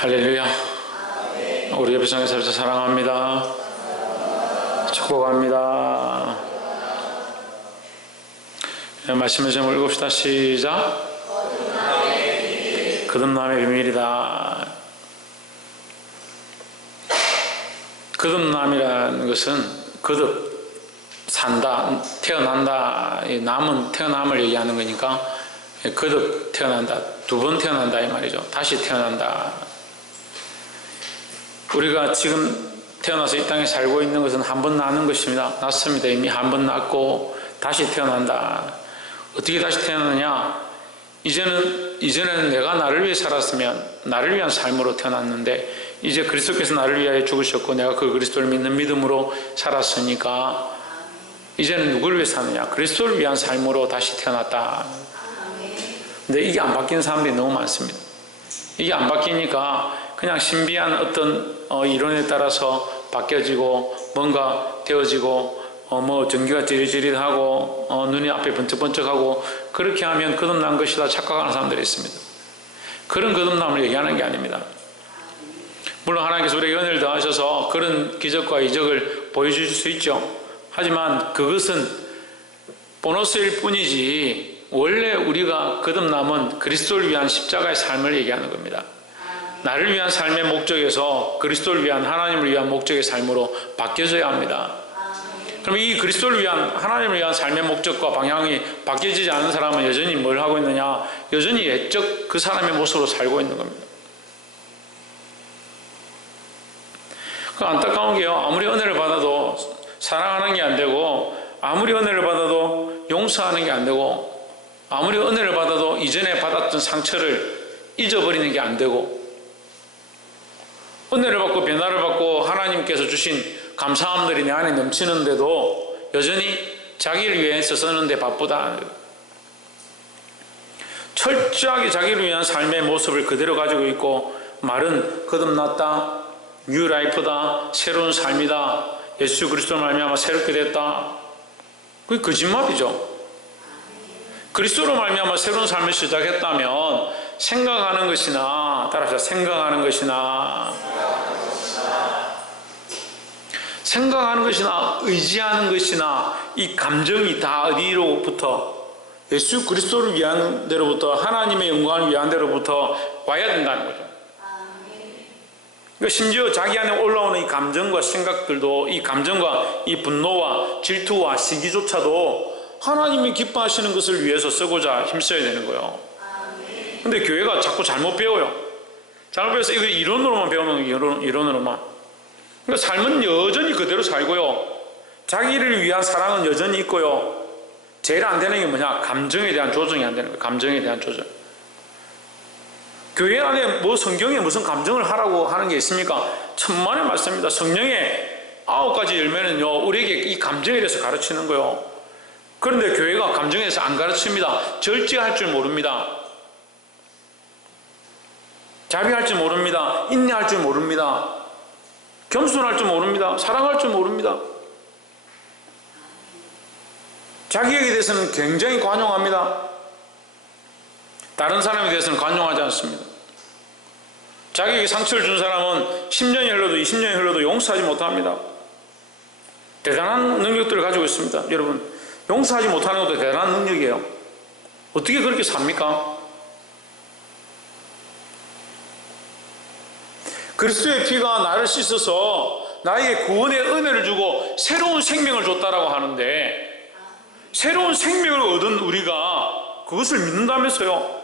할렐루야. 우리 예배 성에서 사랑합니다. 축복합니다. 말씀을 좀 읽읍시다. 시작. 거듭남의 비밀이다. 거듭남이라는 것은 산다, 태어난다. 남은 태어남을 얘기하는 거니까 거듭 태어난다, 두 번 태어난다 이 말이죠. 다시 태어난다. 우리가 지금 태어나서 이 땅에 살고 있는 것은 한 번 나는 것입니다. 낳습니다. 이미 한 번 낳고 다시 태어난다. 어떻게 다시 태어나느냐? 이전에는 내가 나를 위해 살았으면 나를 위한 삶으로 태어났는데, 이제 그리스도께서 나를 위하여 죽으셨고 내가 그 그리스도를 믿는 믿음으로 살았으니까 이제는 누구를 위해 사느냐? 그리스도를 위한 삶으로 다시 태어났다. 근데 이게 안 바뀌는 사람들이 너무 많습니다. 이게 안 바뀌니까 그냥 신비한 어떤 이론에 따라서 바뀌어지고 뭔가 되어지고 전기가 찌릿찌릿하고 눈이 앞에 번쩍번쩍하고 그렇게 하면 거듭난 것이다 착각하는 사람들이 있습니다. 그런 거듭남을 얘기하는 게 아닙니다. 물론 하나님께서 우리에게 은혜를 더하셔서 그런 기적과 이적을 보여주실 수 있죠. 하지만 그것은 보너스일 뿐이지 원래 우리가 거듭남은 그리스도를 위한 십자가의 삶을 얘기하는 겁니다. 나를 위한 삶의 목적에서 그리스도를 위한, 하나님을 위한 목적의 삶으로 바뀌어져야 합니다. 그럼 이 그리스도를 위한, 하나님을 위한 삶의 목적과 방향이 바뀌어지지 않은 사람은 여전히 뭘 하고 있느냐? 여전히 옛적 그 사람의 모습으로 살고 있는 겁니다. 그 안타까운 게요, 아무리 은혜를 받아도 사랑하는 게 안 되고, 아무리 은혜를 받아도 용서하는 게 안 되고, 아무리 은혜를 받아도 이전에 받았던 상처를 잊어버리는 게 안 되고, 은혜를 받고 변화를 받고 하나님께서 주신 감사함들이 내 안에 넘치는데도 여전히 자기를 위해서 쓰는데 바쁘다. 철저하게 자기를 위한 삶의 모습을 그대로 가지고 있고, 말은 거듭났다, 뉴라이프다, 새로운 삶이다, 예수 그리스도를 말미암아 새롭게 됐다. 그게 거짓말이죠. 그리스도로 말미암아 새로운 삶을 시작했다면 생각하는 것이나, 따라서 생각하는 것이나 의지하는 것이나 이 감정이 다 어디로부터? 예수 그리스도를 위한 데로부터, 하나님의 영광을 위한 데로부터 와야 된다는 거죠. 그러니까 심지어 자기 안에 올라오는 이 감정과 생각들도, 이 감정과 이 분노와 질투와 시기조차도 하나님이 기뻐하시는 것을 위해서 쓰고자 힘써야 되는 거예요. 근데 교회가 자꾸 잘못 배워요. 잘못 배워서 이거 이론으로만 배우는 거예요. 이론으로만. 그러니까 삶은 여전히 그대로 살고요, 자기를 위한 사랑은 여전히 있고요, 제일 안 되는 게 뭐냐? 감정에 대한 조정이 안 되는 거예요. 감정에 대한 조정. 교회 안에 성경에 무슨 감정을 하라고 하는 게 있습니까? 천만의 말씀입니다. 성령의 9가지 열매는요, 우리에게 이 감정에 대해서 가르치는 거예요. 그런데 교회가 감정에 대해서 안 가르칩니다. 절제할 줄 모릅니다. 자비할 줄 모릅니다. 인내할 줄 모릅니다. 겸손할 줄 모릅니다. 사랑할 줄 모릅니다. 자기에게 대해서는 굉장히 관용합니다. 다른 사람에 대해서는 관용하지 않습니다. 자기에게 상처를 준 사람은 10년이 흘러도 20년이 흘러도 용서하지 못합니다. 대단한 능력들을 가지고 있습니다. 여러분, 용서하지 못하는 것도 대단한 능력이에요. 어떻게 그렇게 삽니까? 그리스도의 피가 나를 씻어서 나에게 구원의 은혜를 주고 새로운 생명을 줬다라고 하는데, 새로운 생명을 얻은 우리가 그것을 믿는다면서요.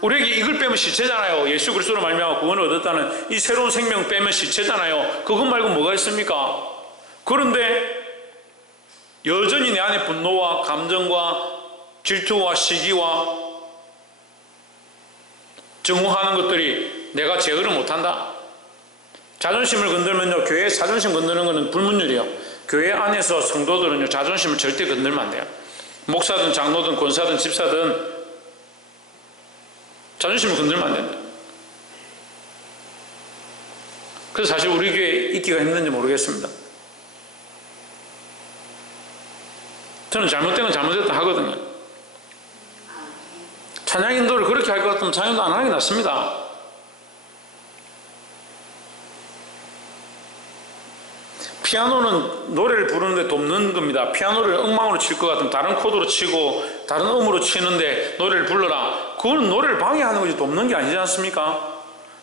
우리에게 이걸 빼면 시체잖아요. 예수 그리스도로 말미암아 구원을 얻었다는 이 새로운 생명 빼면 시체잖아요. 그것 말고 뭐가 있습니까? 그런데 여전히 내 안에 분노와 감정과 질투와 시기와 증오하는 것들이 내가 제어를 못한다. 자존심을 건들면요, 교회의 자존심 건드는 것은 불문율이에요. 교회 안에서 성도들은요, 자존심을 절대 건들면 안 돼요. 목사든 장로든 권사든 집사든 자존심을 건들면 안 된다. 그래서 사실 우리 교회에 있기가 힘든지 모르겠습니다. 저는 잘못된 건 잘못됐다 하거든요. 찬양 인도를 그렇게 할 것 같으면 찬양 인도 안 하는 게 낫습니다. 피아노는 노래를 부르는데 돕는 겁니다. 피아노를 엉망으로 칠 것 같으면 다른 코드로 치고 다른 음으로 치는데 노래를 불러라. 그거는 노래를 방해하는 거지 돕는 게 아니지 않습니까?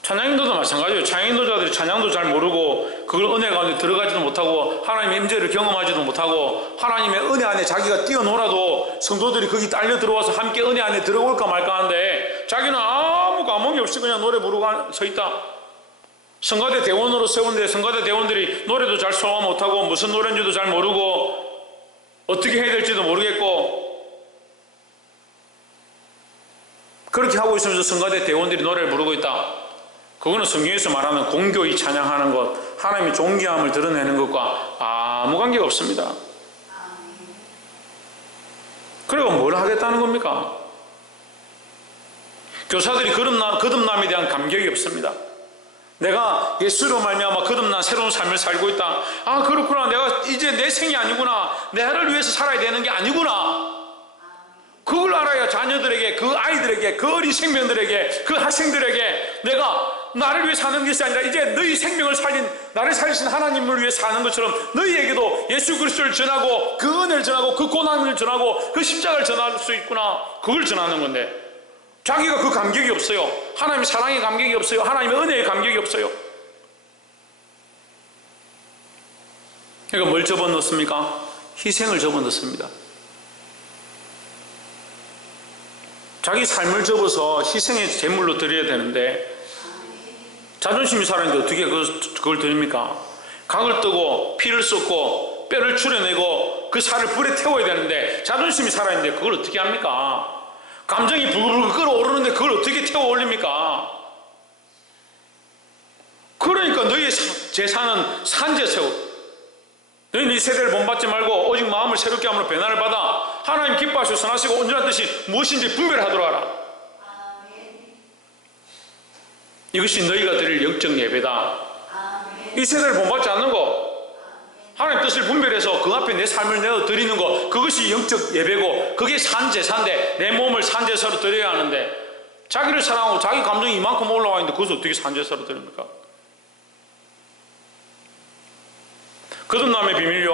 찬양인도도 마찬가지예요. 찬양인도자들이 찬양도 잘 모르고 그걸 은혜 가운데 들어가지도 못하고 하나님의 임재를 경험하지도 못하고 하나님의 은혜 안에 자기가 뛰어놀아도 성도들이 거기 딸려 들어와서 함께 은혜 안에 들어올까 말까 하는데 자기는 아무 감흥이 없이 그냥 노래 부르고 서 있다. 성가대 대원으로 세운데 성가대 대원들이 노래도 잘 소화 못하고 무슨 노래인지도 잘 모르고 어떻게 해야 될지도 모르겠고 그렇게 하고 있으면서 성가대 대원들이 노래를 부르고 있다. 그거는 성경에서 말하는 공교히 찬양하는 것, 하나님의 존귀함을 드러내는 것과 아무 관계가 없습니다. 그리고 뭘 하겠다는 겁니까? 교사들이 거듭남에 대한 감격이 없습니다. 내가 예수로 말미암아 거듭난 새로운 삶을 살고 있다. 아, 그렇구나. 내가 이제 내 생이 아니구나. 나를 위해서 살아야 되는 게 아니구나. 그걸 알아야 자녀들에게, 그 아이들에게, 그 어린 생명들에게, 그 학생들에게 내가 나를 위해 사는 것이 아니라 이제 너희 생명을 살린, 나를 살리신 하나님을 위해 사는 것처럼 너희에게도 예수 그리스도를 전하고 그 은혜를 전하고 그 고난을 전하고 그 십자가를 전할 수 있구나. 그걸 전하는 건데 자기가 그 감격이 없어요. 하나님의 사랑의 감격이 없어요. 하나님의 은혜의 감격이 없어요. 그러니까 뭘 접어넣습니까? 희생을 접어넣습니다. 자기 삶을 접어서 희생의 제물로 드려야 되는데 자존심이 살아있는데 어떻게 그걸 드립니까? 각을 뜨고 피를 쏟고 뼈를 추려내고 그 살을 불에 태워야 되는데 자존심이 살아있는데 그걸 어떻게 합니까? 감정이 불글불글 끓어오르는데 그걸 어떻게 태워 올립니까? 그러니까 너희의 제사는 산제세우. 너희는 이 세대를 본받지 말고 오직 마음을 새롭게 함으로 변화를 받아 하나님 기뻐하시고 선하시고 온전한 뜻이 무엇인지 분별하도록 하라. 이것이 너희가 드릴 영적 예배다. 이 세대를 본받지 않는 거, 하나님 뜻을 분별해서 그 앞에 내 삶을 내어 드리는 거, 그것이 영적 예배고 그게 산제사인데 내 몸을 산제사로 드려야 하는데 자기를 사랑하고 자기 감정이 이만큼 올라와 있는데 그것을 어떻게 산제사로 드립니까? 거듭남의 비밀요,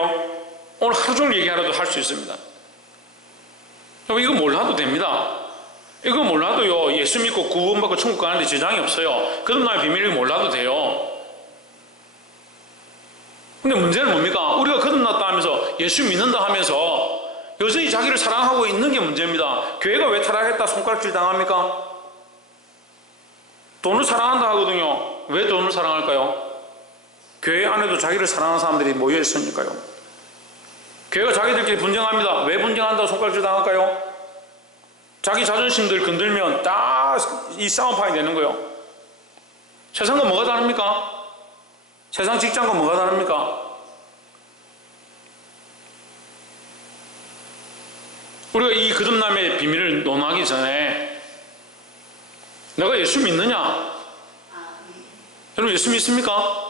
오늘 하루 종일 얘기하라도 할 수 있습니다. 이거 몰라도 됩니다. 이거 몰라도요, 예수 믿고 구원받고 천국 가는데 지장이 없어요. 거듭남의 비밀을 몰라도 돼요. 근데 문제는 뭡니까? 우리가 거듭났다 하면서 예수 믿는다 하면서 여전히 자기를 사랑하고 있는 게 문제입니다. 교회가 왜 타락했다 손가락질 당합니까? 돈을 사랑한다 하거든요. 왜 돈을 사랑할까요? 교회 안에도 자기를 사랑하는 사람들이 모여 있으니까요. 교회가 자기들끼리 분쟁합니다. 왜 분쟁한다고 손가락질 당할까요? 자기 자존심들 건들면 다 이 싸움판이 되는 거예요. 세상과 뭐가 다릅니까? 세상 직장과 뭐가 다릅니까? 우리가 이 거듭남의 비밀을 논하기 전에 내가 예수 믿느냐? 여러분 예수 믿습니까?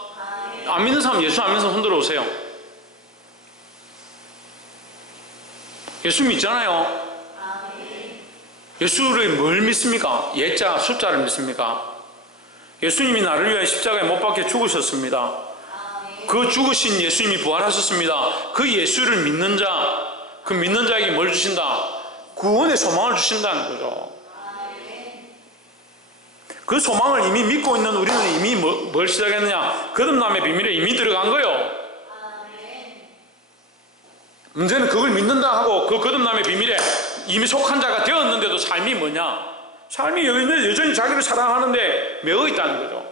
안 믿는 사람 예수 안 믿는 사람 손들어 오세요. 예수 믿잖아요. 예수를 뭘 믿습니까? 예자 숫자를 믿습니까? 예수님이 나를 위해 십자가에 못 박혀 죽으셨습니다. 그 죽으신 예수님이 부활하셨습니다. 그 예수를 믿는 자, 그 믿는 자에게 뭘 주신다? 구원의 소망을 주신다는 거죠. 그 소망을 이미 믿고 있는 우리는 이미 뭘 시작했느냐? 거듭남의 비밀에 이미 들어간 거예요. 문제는 그걸 믿는다 하고 그 거듭남의 비밀에 이미 속한 자가 되었는데도 삶이 뭐냐? 삶이 여전히 자기를 사랑하는데 매어 있다는 거죠.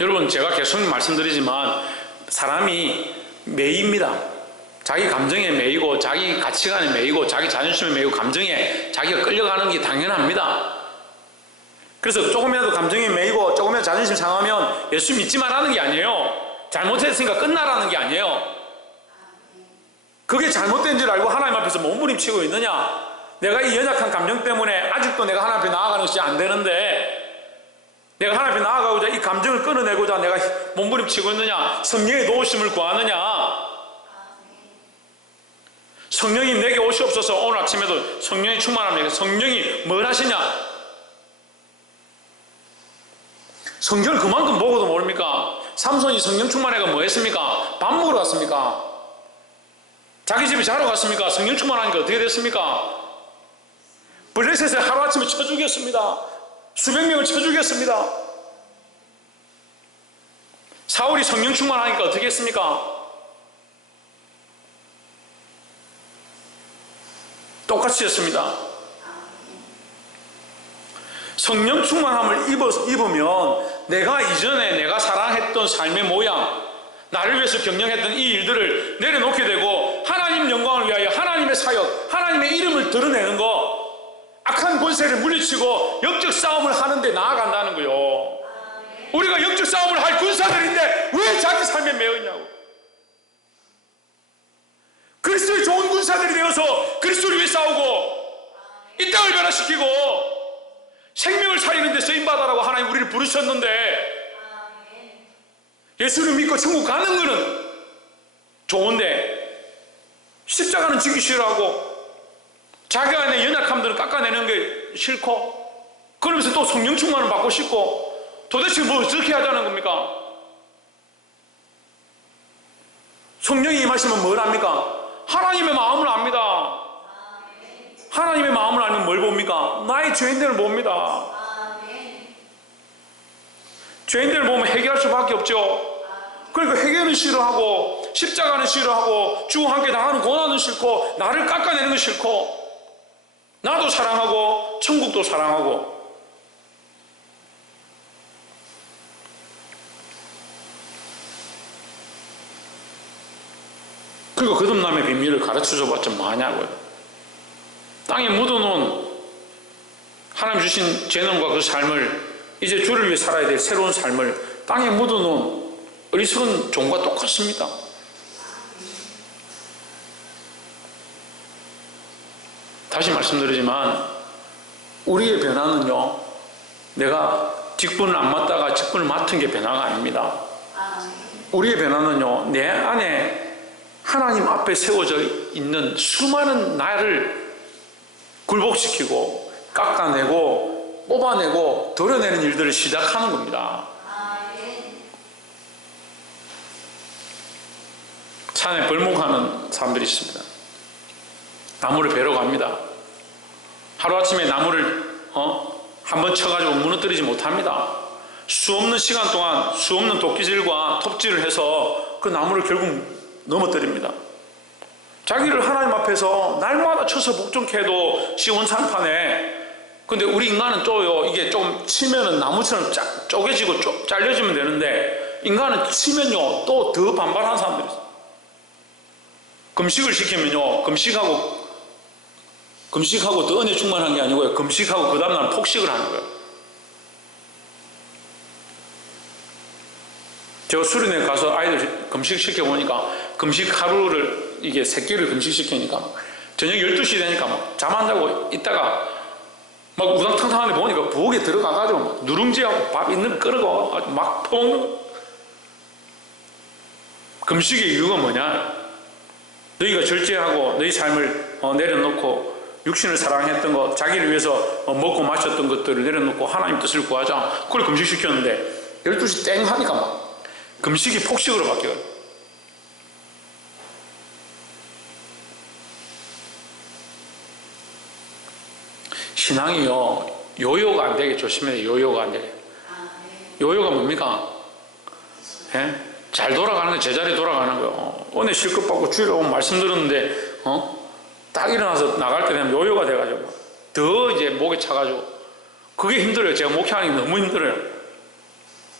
여러분 제가 계속 말씀드리지만 사람이 매입니다. 자기 감정에 매이고 자기 가치관에 매이고 자기 자존심에 매이고 감정에 자기가 끌려가는 게 당연합니다. 그래서 조금이라도 감정에 매이고 조금이라도 자존심 상하면 예수 믿지 말라는 게 아니에요. 잘못했으니까 끝나라는 게 아니에요. 그게 잘못된 줄 알고 하나님 앞에서 몸부림치고 있느냐? 내가 이 연약한 감정 때문에 아직도 내가 하나님 앞에 나아가는 것이 안 되는데 내가 하나님 앞에 나아가고자 이 감정을 끊어내고자 내가 몸부림치고 있느냐? 성령의 도우심을 구하느냐? 성령이 내게 오시옵소서. 오늘 아침에도 성령이 충만합니다. 성령이 뭘 하시냐? 성경을 그만큼 보고도 모릅니까? 삼손이 성령 충만해가 뭐 했습니까? 밥 먹으러 갔습니까? 자기 집에 자러 갔습니까? 성령 충만하니까 어떻게 됐습니까? 블레셋을 하루아침에 쳐 죽였습니다. 수백 명을 쳐 죽였습니다. 사울이 성령 충만하니까 어떻게 했습니까? 똑같이 했습니다. 성령 충만함을 입으면 내가 이전에 내가 사랑했던 삶의 모양, 나를 위해서 경영했던 이 일들을 내려놓게 되고 하나님 영광을 위하여 하나님의 사역, 하나님의 이름을 드러내는 것, 악한 권세를 물리치고 영적 싸움을 하는데 나아간다는 거요. 우리가 영적 싸움을 할 군사들인데 왜 자기 삶에 매여 있냐고. 그리스도의 좋은 군사들이 되어서 그리스도를 위해 싸우고 이 땅을 변화시키고 생명을 살리는 데 쓰임받아라고 하나님 우리를 부르셨는데, 예수를 믿고 천국 가는 거는 좋은데 십자가는 지기 싫어하고 자기 안에 연약함들을 깎아내는 게 싫고, 그러면서 또 성령 충만을 받고 싶고, 도대체 뭐 어떻게 하자는 겁니까? 성령이 임하시면 뭘 합니까? 하나님의 마음을 압니다. 하나님의 마음을 알면 뭘 봅니까? 나의 죄인들을 봅니다. 죄인들을 보면 해결할 수밖에 없죠. 그러니까 해결은 싫어하고 십자가는 싫어하고 주와 함께 나가는 고난은 싫고 나를 깎아내는 건 싫고 나도 사랑하고 천국도 사랑하고. 그리고 거듭남의 비밀을 가르쳐줘봤자 뭐하냐고요. 땅에 묻어놓은 하나님 주신 재능과 그 삶을, 이제 주를 위해 살아야 될 새로운 삶을 땅에 묻어놓은 어리석은 종과 똑같습니다. 다시 말씀드리지만 우리의 변화는요, 내가 직분을 안 맡다가 직분을 맡은 게 변화가 아닙니다. 우리의 변화는요, 내 안에 하나님 앞에 세워져 있는 수많은 나를 굴복시키고 깎아내고 뽑아내고 도려내는 일들을 시작하는 겁니다. 산에 벌목하는 사람들이 있습니다. 나무를 베러 갑니다. 하루아침에 나무를 한번 쳐가지고 무너뜨리지 못합니다. 수 없는 시간 동안 수 없는 도끼질과 톱질을 해서 그 나무를 결국 넘어뜨립니다. 자기를 하나님 앞에서 날마다 쳐서 복종해도 시원산판에. 근데 우리 인간은 또요, 이게 좀 치면은 나무처럼 쪼개지고 잘려지면 되는데 인간은 치면요 또 더 반발하는 사람들이 있어요. 금식을 시키면요, 금식하고 더 은혜 충만한 게 아니고요, 금식하고 그 다음날 폭식을 하는 거예요. 제가 수련회 가서 아이들 금식 시켜보니까 금식 하루를, 이게 새끼를 금식시키니까 저녁 12시 되니까 막 잠 안 자고 있다가 막 우당탕탕하게 보니까 부엌에 들어가가지고 막 누룽지하고 밥 있는 거 끓이고 아주 막 퍼먹는 거. 금식의 이유가 뭐냐? 너희가 절제하고 너희 삶을 내려놓고 육신을 사랑했던 것, 자기를 위해서 먹고 마셨던 것들을 내려놓고 하나님 뜻을 구하자. 그걸 금식시켰는데 12시 땡 하니까 막 금식이 폭식으로 바뀌어요. 신앙이요, 요요가 안 되게 조심해야 돼요. 요요가 안 되게. 요요가 뭡니까? 예? 잘 돌아가는 건 제자리에 돌아가는 거예요. 은혜 실컷 받고 주일에 오면 말씀 들었는데 딱 일어나서 나갈 때 되면 요요가 돼가지고 더 이제 목에 차가지고 그게 힘들어요. 제가 목회하는 게 너무 힘들어요.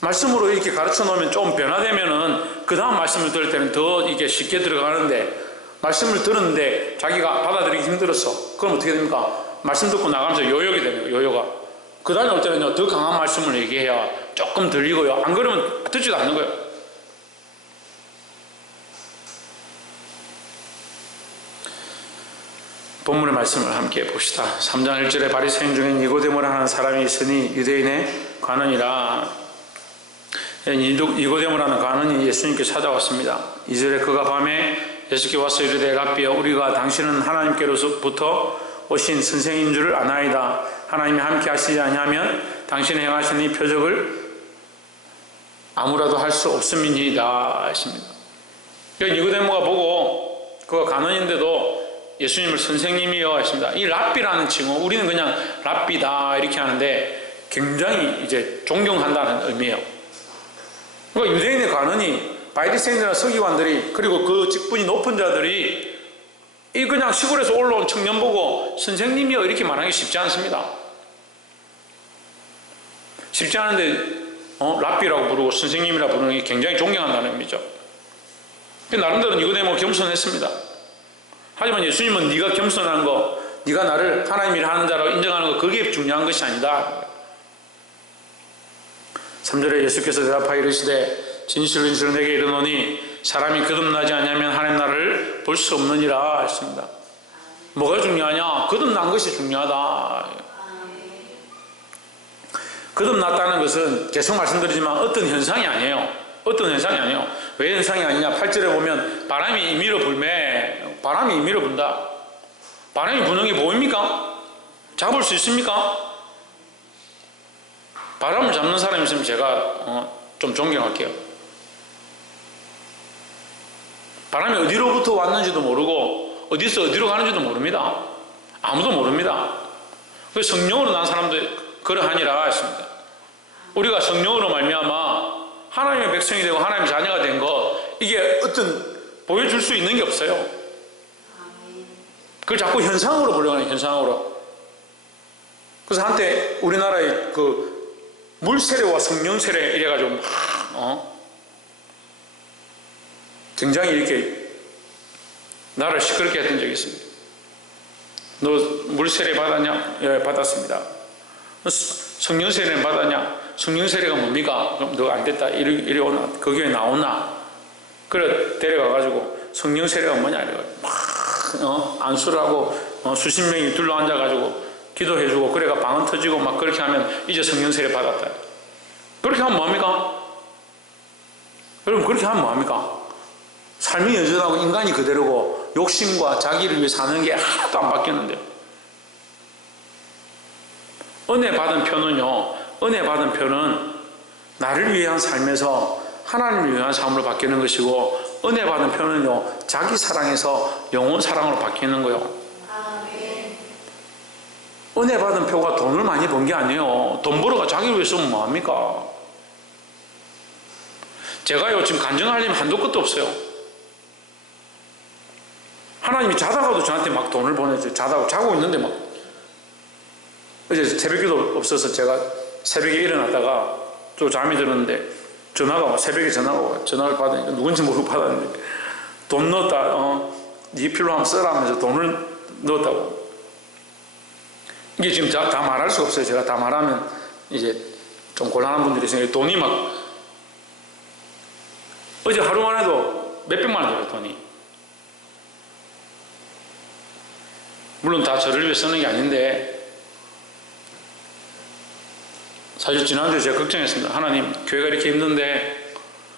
말씀으로 이렇게 가르쳐 놓으면 좀 변화되면은 그 다음 말씀을 들을 때는 더 이게 쉽게 들어가는데, 말씀을 들었는데 자기가 받아들이기 힘들었어. 그럼 어떻게 됩니까? 말씀 듣고 나가면서 요요가 되는 거예요. 요요가. 그 다음에 올 때는요, 더 강한 말씀을 얘기해야 조금 들리고요. 안 그러면 듣지도 않는 거예요. 본문의 말씀을 함께 봅시다. 3장 1절에 바리새인 중에 니고데모라 하는 사람이 있으니 유대인의 관원이라. 니고데모라는 관원이 예수님께 찾아왔습니다. 2절에 그가 밤에 예수께 와서 이르되 라삐여, 우리가 당신은 하나님께로부터 오신 선생인 줄을 아나이다. 하나님이 함께 하시지 아니하면 당신의 행하신 이 표적을 아무라도 할 수 없음이니이다 했습니다. 그러니까 니고데모가 보고 그가 간원인데도 예수님을 선생님이여 했습니다. 이 랍비라는 칭호, 우리는 그냥 랍비다 이렇게 하는데 굉장히 이제 존경한다는 의미예요. 그러니까 유대인의 간원이 바리새인이나 서기관들이 그리고 그 직분이 높은 자들이 이 그냥 시골에서 올라온 청년 보고 선생님이여 이렇게 말하기 쉽지 않습니다. 쉽지 않은데 랍비라고 부르고 선생님이라고 부르는 게 굉장히 존경한다는 의미죠. 나름대로 니고데모 겸손했습니다. 하지만 예수님은 네가 겸손한 거, 네가 나를 하나님 일을 하는 자라고 인정하는 거, 그게 중요한 것이 아니다. 3절에 예수께서 대답하여 이르시되 진실로 진실로 내게 이르노니 사람이 거듭나지 않으면 하나님 나라를 볼 수 없느니라 했습니다. 뭐가 중요하냐? 거듭난 것이 중요하다. 거듭났다는 것은 계속 말씀드리지만 어떤 현상이 아니에요. 어떤 현상이 아니에요. 왜 현상이 아니냐? 8절에 보면 바람이 임의로 불매, 바람이 임의로 분다. 바람이 부는 게 보입니까? 잡을 수 있습니까? 바람을 잡는 사람이 있으면 제가 좀 존경할게요. 바람이 어디로부터 왔는지도 모르고 어디서 어디로 가는지도 모릅니다. 아무도 모릅니다. 그래서 성령으로 난 사람도 그러하니라 했습니다. 우리가 성령으로 말미암아 하나님의 백성이 되고 하나님의 자녀가 된 것, 이게 어떤 보여줄 수 있는 게 없어요. 그걸 자꾸 현상으로 보려고 하는 현상으로. 그래서 한때 우리나라의 그 물세례와 성령 세례 이래가지고 굉장히 이렇게 나를 시끄럽게 했던 적이 있습니다. 너 물세례 받았냐? 예, 받았습니다. 성령 세례는 받았냐? 성령 세례가 뭡니까? 그럼 너가 안 됐다. 이리 오나? 그 교회 나오나? 그래 데려가가지고 성령 세례가 뭐냐? 막 안수를 하고 수십 명이 둘러앉아가지고 기도해주고 그래가 방언 터지고 막 그렇게 하면 이제 성령 세례 받았다. 그렇게 하면 뭐합니까? 여러분 그렇게 하면 뭐합니까? 삶이 여전하고 인간이 그대로고 욕심과 자기를 위해 사는 게 하나도 안 바뀌었는데요. 은혜 받은 표는요, 은혜 받은 표는 나를 위한 삶에서 하나님을 위한 삶으로 바뀌는 것이고, 은혜 받은 표는요, 자기 사랑에서 영혼 사랑으로 바뀌는 거예요. 은혜 받은 표가 돈을 많이 번 게 아니에요. 돈 벌어가 자기를 위해 쓰면 뭐합니까? 제가요 지금 간증하려면 한도 끝도 없어요. 하나님이 자다가도 저한테 막 돈을 보내줘요. 자고 있는데 막. 어제 새벽기도 없어서 제가 새벽에 일어났다가 또 잠이 들었는데 새벽에 전화를 받으니까 누군지 모르고 받았는데 돈 넣었다. 네 필요로 하면 써라 하면서 돈을 넣었다고. 이게 지금 다 말할 수가 없어요. 제가 다 말하면 이제 좀 곤란한 분들이 있으니까 돈이 막 어제 하루만 해도 몇백만 원 들어요. 돈이. 물론 다 저를 위해 쓰는 게 아닌데 사실 지난주에 제가 걱정했습니다. 하나님 교회가 이렇게 힘든데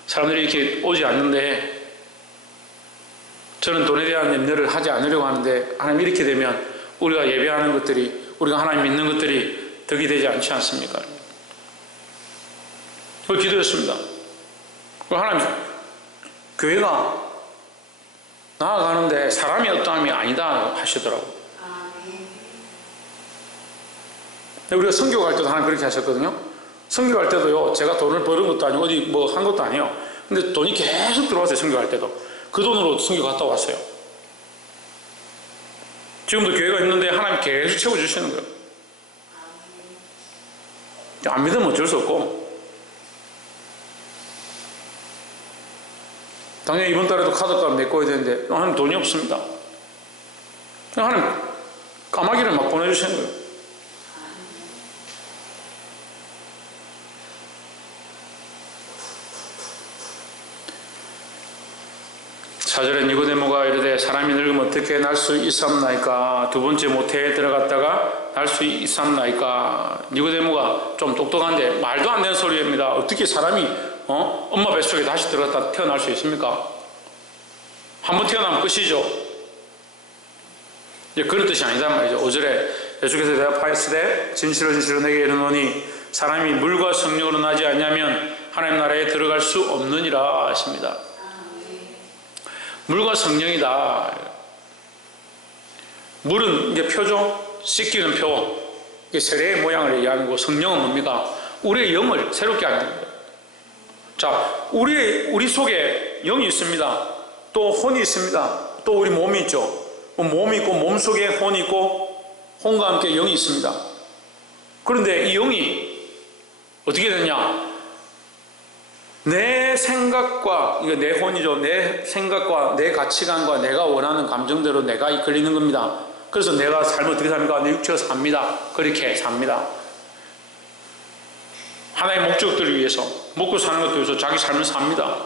사람들이 이렇게 오지 않는데 저는 돈에 대한 염려를 하지 않으려고 하는데 하나님 이렇게 되면 우리가 예배하는 것들이 우리가 하나님 믿는 것들이 덕이 되지 않지 않습니까? 그걸 기도했습니다. 하나님 교회가 나아가는데 사람이 어떠함이 아니다 하시더라고요. 우리가 선교 갈 때도 하나님 그렇게 하셨거든요. 선교 갈 때도요, 제가 돈을 버는 것도 아니고 어디 뭐 한 것도 아니에요. 근데 돈이 계속 들어왔어요. 선교 갈 때도. 그 돈으로 선교 갔다 왔어요. 지금도 교회가 있는데 하나님 계속 채워주시는 거예요. 안 믿으면 어쩔 수 없고. 당연히 이번 달에도 카드값 메꿔야 되는데 하나님 돈이 없습니다. 하나님 까마귀를 막 보내주시는 거예요. 사절에 니고데모가 이르되 사람이 늙으면 어떻게 날 수 있삼나이까? 두 번째 모태에 들어갔다가 날 수 있삼나이까? 니고데모가 좀 똑똑한데 말도 안 되는 소리입니다. 어떻게 사람이 엄마 뱃속에 다시 들어갔다 태어날 수 있습니까? 한번 태어나면 끝이죠. 이제 그런 뜻이 아니단 말이죠. 5절에 예수께서 대답하였으되 진실로 진실로 내게 이르노니 사람이 물과 성령으로 나지 않냐면 하나님 나라에 들어갈 수 없느니라 하십니다. 물과 성령이다. 물은 이게 표죠. 씻기는 표. 이게 세례의 모양을 얘기하는 거고, 성령은 뭡니까? 우리의 영을 새롭게 하는 거예요. 자, 우리 속에 영이 있습니다. 또 혼이 있습니다. 또 우리 몸이 있죠. 몸이 있고 몸 속에 혼이 있고 혼과 함께 영이 있습니다. 그런데 이 영이 어떻게 되냐? 내 생각과, 이거 내 혼이죠. 내 생각과 내 가치관과 내가 원하는 감정대로 내가 이끌리는 겁니다. 그래서 내가 삶을 어떻게 삽니까? 내 육체가 삽니다. 그렇게 삽니다. 하나의 목적들을 위해서, 먹고 사는 것들 위해서 자기 삶을 삽니다.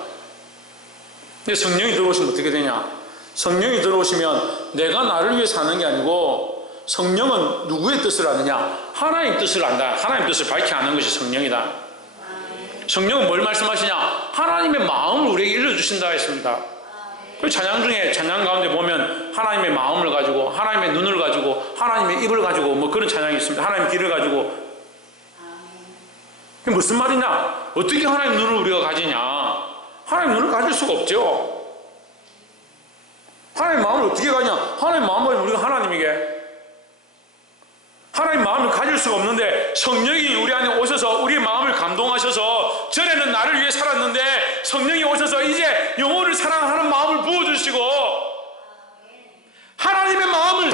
근데 성령이 들어오시면 어떻게 되냐? 성령이 들어오시면 내가 나를 위해 사는 게 아니고, 성령은 누구의 뜻을 아느냐? 하나님 뜻을 안다. 하나님 뜻을 밝히 아는 것이 성령이다. 성령은 뭘 말씀하시냐? 하나님의 마음을 우리에게 일러주신다 했습니다. 그 찬양 중에, 찬양 가운데 보면 하나님의 마음을 가지고, 하나님의 눈을 가지고, 하나님의 입을 가지고, 뭐 그런 찬양이 있습니다. 하나님의 귀를 가지고. 이게 무슨 말이냐? 어떻게 하나님 눈을 우리가 가지냐? 하나님 눈을 가질 수가 없죠. 하나님 마음을 어떻게 가냐? 하나님 마음을 우리가 하나님에게, 하나님 마음을 가질 수가 없는데 성령이 우리 안에 오셔서 우리의 마음을 감동하셔서, 전에는 나를 위해 살았는데 성령이 오셔서 이제 영혼을 사랑하는 마음을 부어주시고, 하나님의 마음을,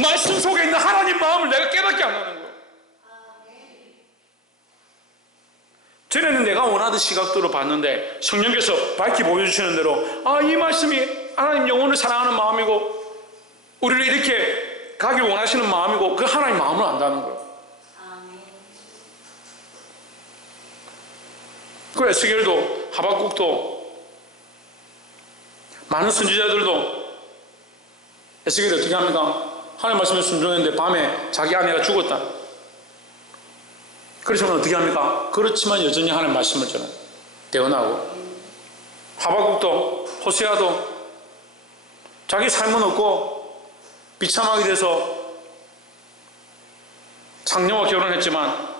말씀 속에 있는 하나님 마음을 내가 깨닫게 한다는 거예요. 전에는 내가 원하던 시각도로 봤는데 성령께서 밝히 보여주시는 대로, 아, 이 말씀이 하나님 영혼을 사랑하는 마음이고 우리를 이렇게 가길 원하시는 마음이고, 그 하나님 마음을 안다는 거예요. 그 에스겔도, 하박국도, 많은 선지자들도 에스겔이 어떻게 합니까? 하나님 말씀에 순종했는데 밤에 자기 아내가 죽었다. 그래서 어떻게 합니까? 그렇지만 여전히 하나님 말씀을 저는 대언하고, 하박국도, 호세아도 자기 삶은 없고 비참하게 돼서 장녀와 결혼했지만,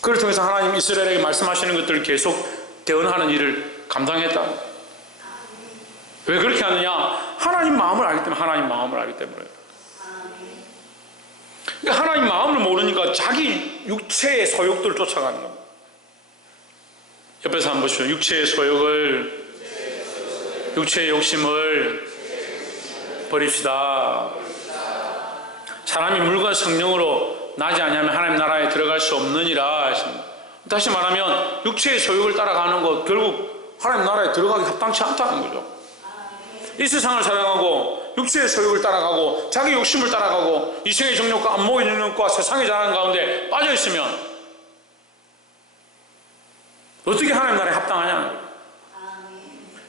그걸 통해서 하나님 이스라엘에게 말씀하시는 것들을 계속 대언하는 일을 감당했다. 왜 그렇게 하느냐? 하나님 마음을 알기 때문에. 하나님 마음을 알기 때문에. 그러니까 하나님 마음을 모르니까 자기 육체의 소욕들을 쫓아가는 겁니다. 옆에서 한번 보시죠. 육체의 소욕을, 육체의 욕심을 버립시다. 사람이 물과 성령으로 나지 아니하면 하나님 나라에 들어갈 수 없느니라 하십니다. 다시 말하면 육체의 소욕을 따라가는 것, 결국 하나님 나라에 들어가기 합당치 않다는 거죠. 이 세상을 살아가고 육체의 소욕을 따라가고 자기 욕심을 따라가고 이생의 정욕과 안목의 정욕과 세상의 자랑 가운데 빠져있으면 어떻게 하나님 나라에 합당하냐는 거예요.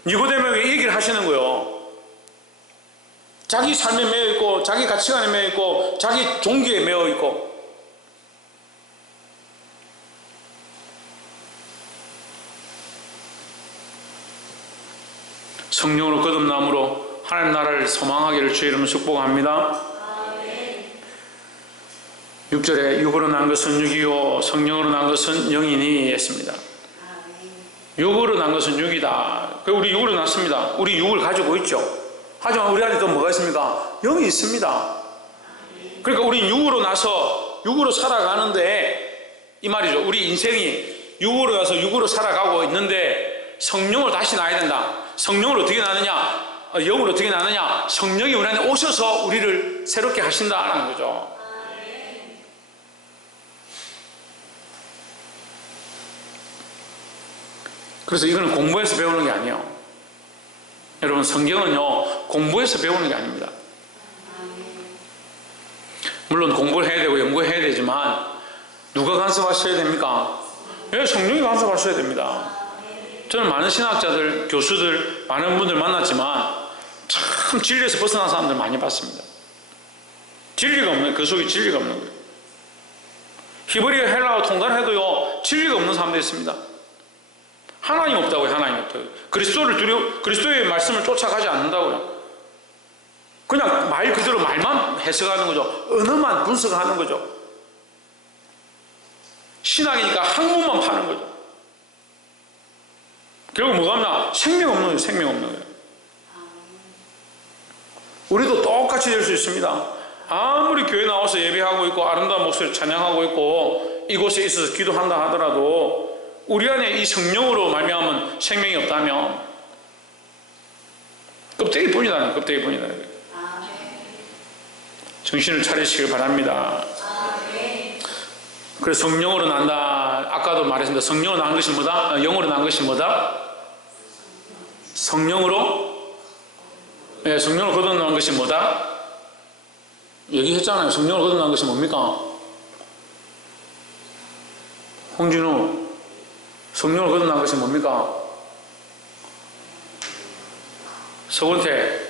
니고데모에게 이 얘기를 하시는 거예요. 자기 삶에 매여 있고 자기 가치관에 매여 있고 자기 종교에 매여 있고, 성령으로 거듭남으로 하나님 나라를 소망하기를 주의 이름으로 축복합니다. 6절에 육으로 난 것은 육이요 성령으로 난 것은 영이니 했습니다. 육으로 난 것은 육이다. 우리 육으로 났습니다. 우리 육을 가지고 있죠. 하지만 우리 안에 또 뭐가 있습니까? 영이 있습니다. 그러니까 우리 육으로 나서 육으로 살아가는데, 이 말이죠. 우리 인생이 육으로 나서 육으로 살아가고 있는데 성령을 다시 낳아야 된다. 성령을 어떻게 낳느냐? 영을 어떻게 낳느냐? 성령이 우리 안에 오셔서 우리를 새롭게 하신다는 거죠. 그래서 이거는 공부해서 배우는 게 아니에요. 여러분, 성경은요 공부해서 배우는 게 아닙니다. 물론 공부를 해야 되고 연구해야 되지만 누가 간섭하셔야 됩니까? 예, 성령이 간섭하셔야 됩니다. 저는 많은 신학자들, 교수들, 많은 분들 만났지만 참 진리에서 벗어난 사람들 많이 봤습니다. 진리가 없는, 그 속에 진리가 없는 거예요. 히브리어, 헬라어 통달을 해도요 진리가 없는 사람들이 있습니다. 하나님 없다고요. 하나님 없다고요. 그리스도의 말씀을 쫓아가지 않는다고요. 그냥 말 그대로 말만 해석하는 거죠. 언어만 분석하는 거죠. 신학이니까 학문만 파는 거죠. 결국 뭐가 없나? 생명 없는 거예요. 생명 없는 거예요. 우리도 똑같이 될 수 있습니다. 아무리 교회 나와서 예배하고 있고 아름다운 목소리를 찬양하고 있고 이곳에 있어서 기도한다 하더라도 우리 안에 이 성령으로 말미암은 생명이 없다면 껍데기뿐이다. 껍데기뿐이다. 정신을 차리시길 바랍니다. 그래서 성령으로 난다. 아까도 말했습니다. 성령으로 난 것이 뭐다? 영으로 난 것이 뭐다? 성령으로? 네, 성령으로 거듭난 것이 뭐다? 얘기했잖아요. 성령으로 거듭난 것이 뭡니까? 홍진우, 성령으로 거듭난 것이 뭡니까? 서건태,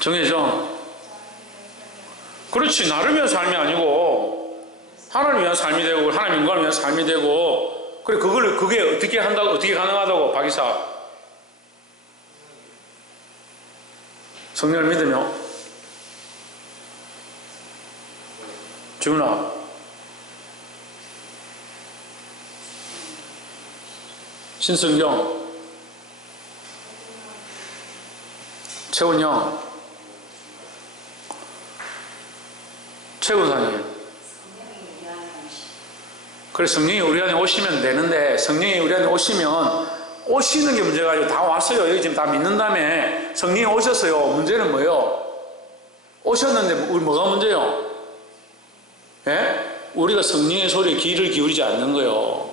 정혜정. 그렇지. 나를 위한 삶이 아니고 하나님을 위한 삶이 되고 하나님 영광을 위한 삶이 되고 그래 그게 어떻게 한다고 어떻게 가능하다고 박이사 성령을 믿으며 지훈아 신성경 최원영 최우사님 그래 성령이 우리 안에 오시면 되는데 성령이 우리 안에 오시면 오시는 게 문제가 아니고 다 왔어요. 여기 지금 다 믿는다며 성령이 오셨어요. 문제는 뭐예요? 오셨는데 우리 뭐가 문제요? 예? 우리가 성령의 소리에 귀를 기울이지 않는 거예요.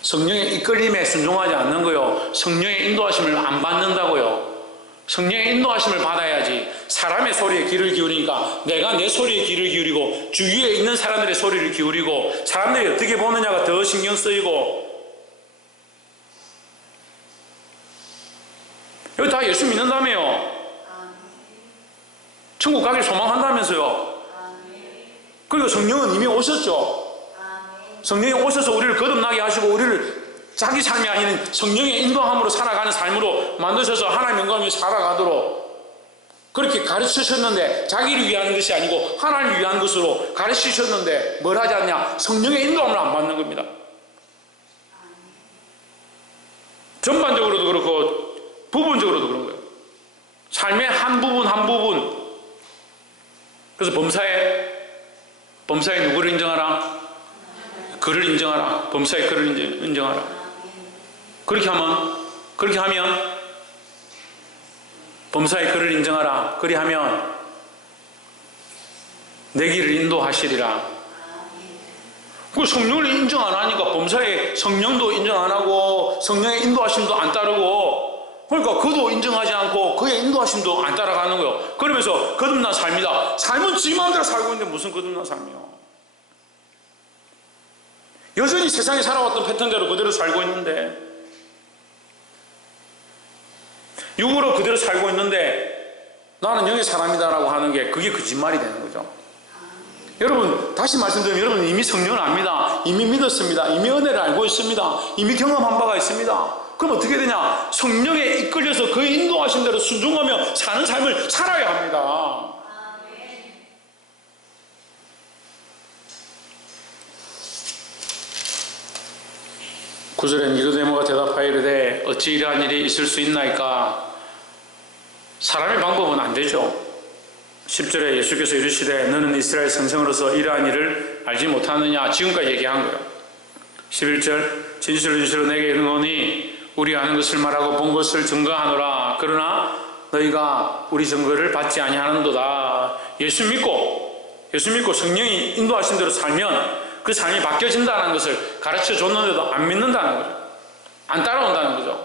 성령의 이끌림에 순종하지 않는 거예요. 성령의 인도하심을 안 받는다고요. 성령의 인도하심을 받아야지. 사람의 소리에 귀를 기울이니까 내가 내 소리에 귀를 기울이고 주위에 있는 사람들의 소리를 기울이고 사람들이 어떻게 보느냐가 더 신경 쓰이고 여기 다 예수 믿는다며요. 천국 가길 소망한다면서요. 그리고 성령은 이미 오셨죠. 성령이 오셔서 우리를 거듭나게 하시고 우리를 자기 삶이 아닌 성령의 인도함으로 살아가는 삶으로 만드셔서 하나님 영광을 살아가도록 그렇게 가르치셨는데 자기를 위한 것이 아니고 하나님을 위한 것으로 가르치셨는데 뭘 하지 않냐? 성령의 인도함을 안 받는 겁니다. 전반적으로도 그렇고 부분적으로도 그런 거예요. 삶의 한 부분 그래서 범사에 누구를 인정하라? 그를 인정하라. 범사에 그를 인정하라. 그렇게 하면 범사에 그를 인정하라. 그리하면 내 길을 인도하시리라. 그 성령을 인정 안 하니까 범사에 성령도 인정 안 하고 성령의 인도하심도 안 따르고 그러니까 그도 인정하지 않고 그의 인도하심도 안 따라가는 거예요. 그러면서 거듭난 삶이다. 삶은 지 마음대로 살고 있는데 무슨 거듭난 삶이요? 여전히 세상에 살아왔던 패턴대로 그대로 살고 있는데 육으로 그대로 살고 있는데 나는 영의 사람이다라고 하는 게 그게 거짓말이 되는 거죠. 여러분 다시 말씀드리면 여러분 이미 성령을 압니다. 이미 믿었습니다. 이미 은혜를 알고 있습니다. 이미 경험한 바가 있습니다. 그럼 어떻게 되냐? 성령에 이끌려서 그의 인도하신 대로 순종하며 사는 삶을 살아야 합니다. 구절에 니고데모가 대답하여 이르되 어찌 이러한 일이 있을 수 있나이까? 사람의 방법은 안 되죠. 10절에 예수께서 이르시되 너는 이스라엘 선생으로서 이러한 일을 알지 못하느냐? 지금까지 얘기한 거예요. 11절 진실로 내게 이르노니 우리 아는 것을 말하고 본 것을 증거하노라. 그러나 너희가 우리 증거를 받지 아니하는도다. 예수 믿고 성령이 인도하신 대로 살면 그 삶이 바뀌어진다는 것을 가르쳐 줬는데도 안 믿는다는 거죠. 안 따라온다는 거죠.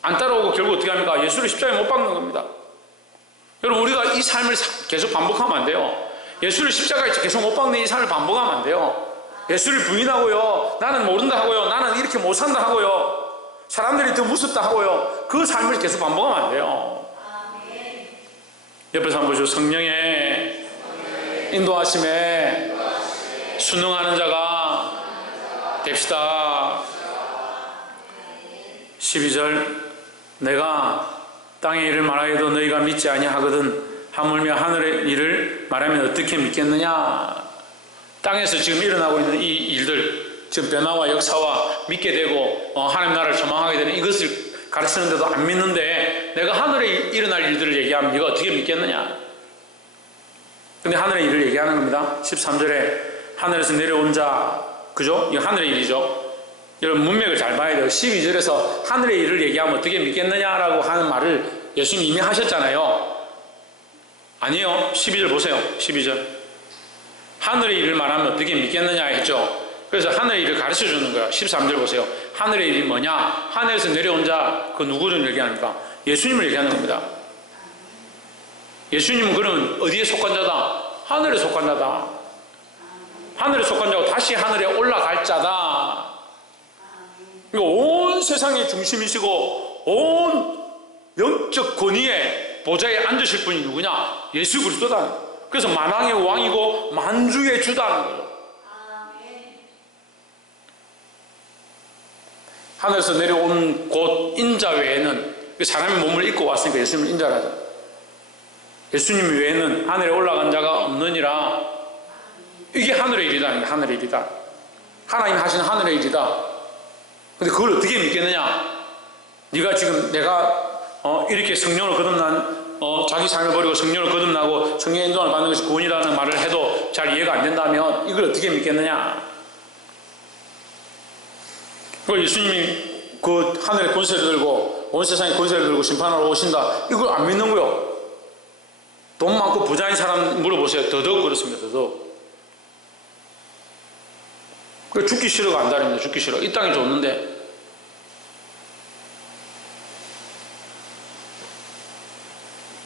안 따라오고 결국 어떻게 합니까? 예수를 십자가에 못 박는 겁니다. 여러분 우리가 이 삶을 계속 반복하면 안 돼요. 예수를 십자가에 계속 못 박는 이 삶을 반복하면 안 돼요. 예수를 부인하고요. 나는 모른다 하고요. 나는 이렇게 못 산다 하고요. 사람들이 더 무섭다 하고요. 그 삶을 계속 반복하면 안 돼요. 옆에서 한번 보시죠. 성령의 인도하심에 순응하는 자가 됩시다. 12절 내가 땅의 일을 말하여도 너희가 믿지 아니하거든 하물며 하늘의 일을 말하면 어떻게 믿겠느냐? 땅에서 지금 일어나고 있는 이 일들 지금 변화와 역사와 믿게 되고 하나님 나라를 소망하게 되는 이것을 가르치는데도 안 믿는데 내가 하늘에 일어날 일들을 얘기하면 네가 어떻게 믿겠느냐. 근데 하늘의 일을 얘기하는 겁니다. 13절에 하늘에서 내려온 자, 그죠? 이거 하늘의 일이죠. 여러분 문맥을 잘 봐야 돼요. 12절에서 하늘의 일을 얘기하면 어떻게 믿겠느냐라고 하는 말을 예수님 이미 하셨잖아요. 아니에요. 12절 보세요. 12절. 하늘의 일을 말하면 어떻게 믿겠느냐 했죠. 그래서 하늘의 일을 가르쳐 주는 거예요. 13절 보세요. 하늘의 일이 뭐냐? 하늘에서 내려온 자, 그 누구를 얘기합니까? 예수님을 얘기하는 겁니다. 예수님은 그러면 어디에 속한 자다? 하늘에 속한 자다. 하늘에 속한 자고 다시 하늘에 올라갈 자다. 온 세상의 중심이시고 온 영적 권위의 보좌에 앉으실 분이 누구냐? 예수 그리스도다. 그래서 만왕의 왕이고 만주의 주다는 거예요. 하늘에서 내려온 곧 인자 외에는 사람의 몸을 입고 왔으니까 예수님을 인자라 하죠. 예수님 외에는 하늘에 올라간 자가 없느니라. 이게 하늘의 일이다. 이게 하늘의 일이다. 하나님이 하신 하늘의 일이다. 근데 그걸 어떻게 믿겠느냐? 네가 지금 내가 이렇게 성령을 거듭난 자기 삶을 버리고 성령을 거듭나고 성령의 인도를 받는 것이 구원이라는 말을 해도 잘 이해가 안 된다면 이걸 어떻게 믿겠느냐? 그걸 예수님이 그 하늘의 권세를 들고 온 세상의 권세를 들고 심판하러 오신다. 이걸 안 믿는 거요. 돈 많고 부자인 사람 물어보세요. 더더욱 그렇습니다. 더더욱. 그 죽기 싫어가 안달입니다. 죽기 싫어. 이 땅이 좋는데.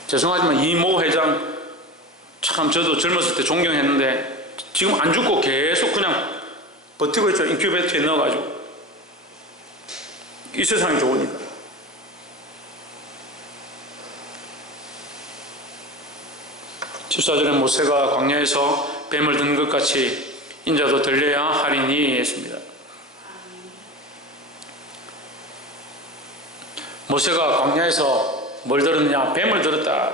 죄송하지만 이모 회장 참 저도 젊었을 때 존경했는데 지금 안 죽고 계속 그냥 버티고 있죠. 인큐베이터에 넣어가지고. 이 세상이 좋으니까. (14절에) 모세가 광야에서 뱀을 든 것 같이 인자도 들려야 하리니 했습니다. 모세가 광야에서 뭘 들었느냐? 뱀을 들었다.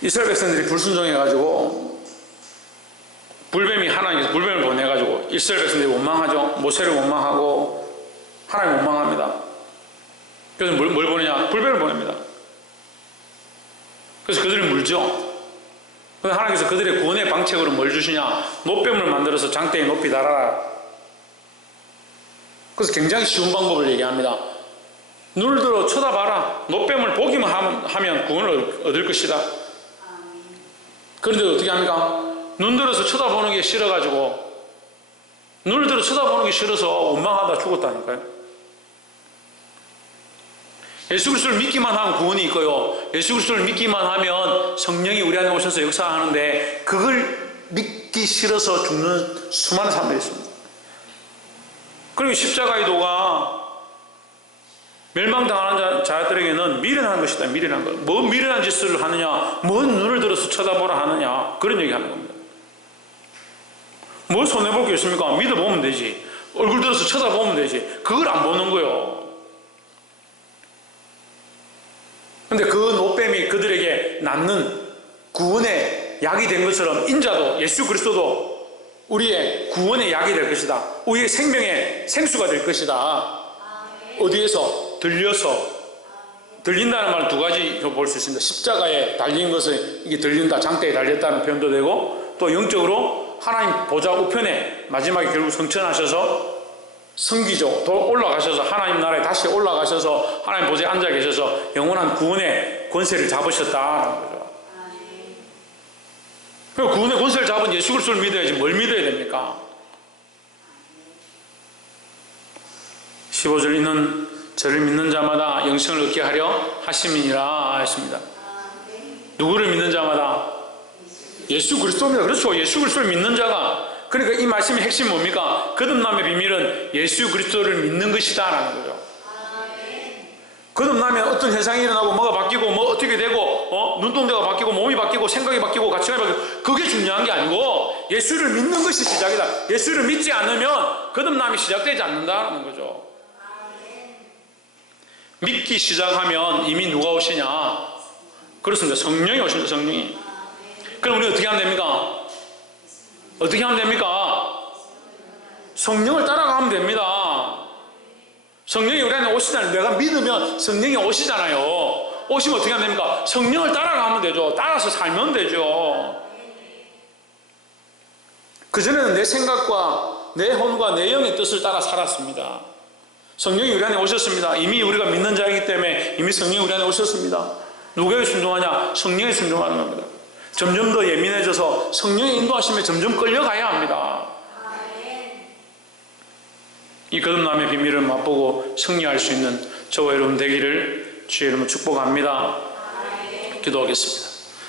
이스라엘 백성들이 불순종해가지고 불뱀이 하나님께서 불뱀을 보내가지고 이스라엘 백성들이 원망하죠. 모세를 원망하고 하나님 원망합니다. 그래서 뭘 보내냐? 불뱀을 보냅니다. 그래서 그들을 물죠. 그래서 하나님께서 그들의 구원의 방책으로 뭘 주시냐? 노뱀을 만들어서 장대에 높이 달아라. 그래서 굉장히 쉬운 방법을 얘기합니다. 눈을 들어 쳐다봐라. 노뱀을 보기만 하면 구원을 얻을 것이다. 그런데 어떻게 합니까? 눈 들어서 쳐다보는 게 싫어가지고 눈을 들어 쳐다보는 게 싫어서 원망하다 죽었다니까요. 예수 그리스도를 믿기만 하면 구원이 있고요. 예수 그리스도를 믿기만 하면 성령이 우리 안에 오셔서 역사하는데 그걸 믿기 싫어서 죽는 수많은 사람들이 있습니다. 그리고 십자가의 도가 멸망당하는 자들에게는 미련한 것이다. 미련한 것. 뭐 미련한 짓을 하느냐? 뭔 눈을 들어서 쳐다보라 하느냐? 그런 얘기하는 겁니다. 뭐 손해볼 게 있습니까? 믿어보면 되지. 얼굴 들어서 쳐다보면 되지. 그걸 안 보는 거예요. 근데 그 노뱀이 그들에게 낳는 구원의 약이 된 것처럼 인자도 예수 그리스도도 우리의 구원의 약이 될 것이다. 우리의 생명의 생수가 될 것이다. 어디에서? 들려서. 들린다는 말은 두 가지로 볼 수 있습니다. 십자가에 달린 것을 이게 들린다, 장대에 달렸다는 표현도 되고 또 영적으로 하나님 보좌 우편에 마지막에 결국 성천하셔서 성기죠. 더 올라가셔서 하나님 나라에 다시 올라가셔서 하나님 보좌에 앉아 계셔서 영원한 구원의 권세를 잡으셨다는 거죠. 그리고 구원의 권세를 잡은 예수 그리스도를 믿어야지 뭘 믿어야 됩니까? 15절 이는 저를 믿는 자마다 영생을 얻게 하려 하심이니라 했습니다. 누구를 믿는 자마다? 예수 그리스도입니다. 그렇죠. 예수 그리스도를 믿는 자가. 그러니까 이 말씀의 핵심이 뭡니까? 거듭남의 비밀은 예수 그리스도를 믿는 것이다 라는 거죠. 거듭나면 어떤 현상이 일어나고 뭐가 바뀌고 뭐 어떻게 되고 눈동자가 바뀌고 몸이 바뀌고 생각이 바뀌고 가치관이 바뀌고 그게 중요한 게 아니고 예수를 믿는 것이 시작이다. 예수를 믿지 않으면 거듭남이 시작되지 않는다는 거죠. 믿기 시작하면 이미 누가 오시냐? 그렇습니다. 성령이 오십니다. 성령이. 그럼 우리 어떻게 하면 됩니까? 어떻게 하면 됩니까? 성령을 따라가면 됩니다. 성령이 우리 안에 오시잖아요. 내가 믿으면 성령이 오시잖아요. 오시면 어떻게 하면 됩니까? 성령을 따라가면 되죠. 따라서 살면 되죠. 그전에는 내 생각과 내 혼과 내 영의 뜻을 따라 살았습니다. 성령이 우리 안에 오셨습니다. 이미 우리가 믿는 자이기 때문에 이미 성령이 우리 안에 오셨습니다. 누구에게 순종하냐? 성령에 순종하는 겁니다. 점점 더 예민해져서 성령의 인도하심에 점점 끌려가야 합니다. 이 거듭남의 비밀을 맛보고 승리할 수 있는 저와 여러분 되기를 주의 이름으로 축복합니다. 기도하겠습니다.